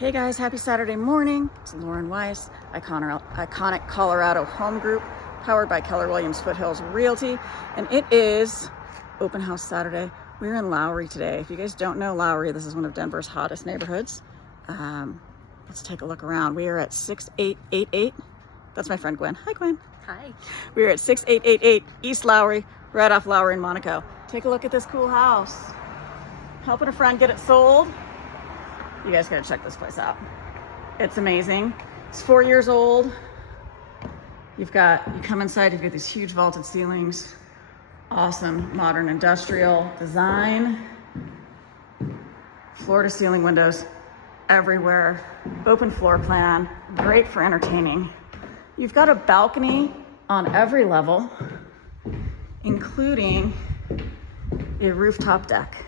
Hey guys, happy Saturday morning. It's Lauren Weiss, iconic Colorado home group, powered by Keller Williams Foothills Realty. And it is open house Saturday. We're in Lowry today. If you guys don't know Lowry, this is one of Denver's hottest neighborhoods. Let's take a look around. We are at 6888. That's my friend Gwen. Hi Gwen. Hi. We are at 6888 East Lowry, right off Lowry in Monaco. Take a look at this cool house. Helping a friend get it sold. You guys gotta check this place out. It's amazing. It's 4 years old. You come inside, you've got these huge vaulted ceilings, awesome modern industrial design, floor to ceiling windows everywhere, open floor plan, great for entertaining. You've got a balcony on every level, including a rooftop deck.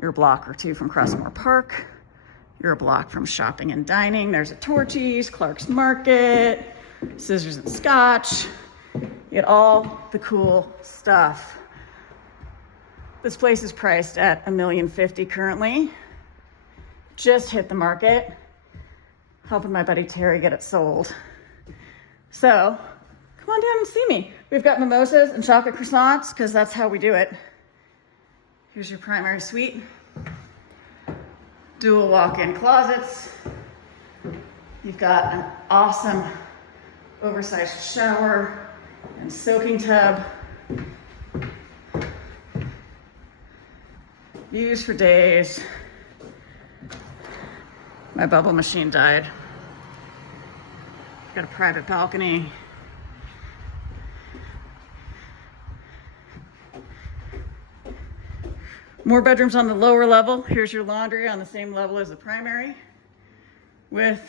You're a block or two from Crestmore Park. You're a block from shopping and dining. There's a Torchy's, Clark's Market, Scissors and Scotch. You get all the cool stuff. This place is priced at $1,050,000 currently. Just hit the market. Helping my buddy Terry get it sold. So come on down and see me. We've got mimosas and chocolate croissants because that's how we do it. Here's your primary suite. Dual walk-in closets. You've got an awesome oversized shower and soaking tub. Views for days. My bubble machine died. Got a private balcony. More bedrooms on the lower level. Here's your laundry on the same level as the primary with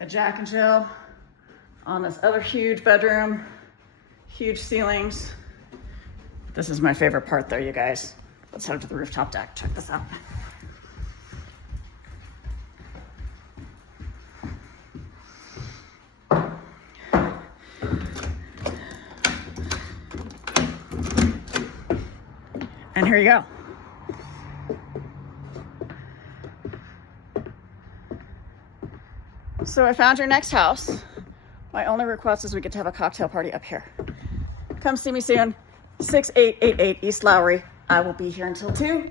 a Jack and Jill on this other huge bedroom, huge ceilings. This is my favorite part though, you guys. Let's head to the rooftop deck. Check this out. And here you go. So I found your next house. My only request is we get to have a cocktail party up here. Come see me soon. 6888 East Lowry. I will be here until 2.